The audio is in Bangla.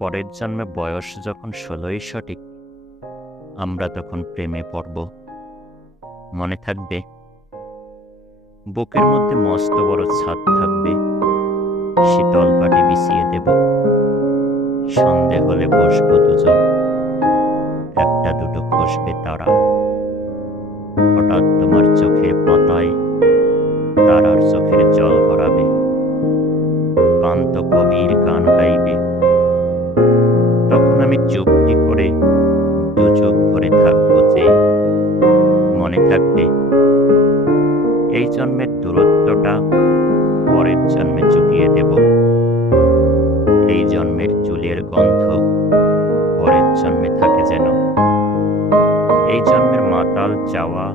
পরের জন্মে বয়স যখন 16ই সঠিক, আমরা তখন প্রেমে পড়ব। মনে থাকবে, বুকের মধ্যে মস্ত বড় ছাদ থাকবে, শীতল পাটি বিছিয়ে দেব। সন্ধে হলে বসবো দুজন, একটা দুটো খসবে তারা। হঠাৎ তোমার চোখের পাতায় তারার চোখের জল গড়াবে, ক্লান্ত কবির গান গাইবে। তখন আমি চুপটি করে দু চোখ ভরে থাকবো যে, মনে থাকবে, এই জন্মের দূরত্বটা পরের জন্মে চুকিয়ে দেব। এই জন্মের চুলের গন্ধ পরের জন্মে থাকে যেন। এই জন্মের মাতাল চাওয়া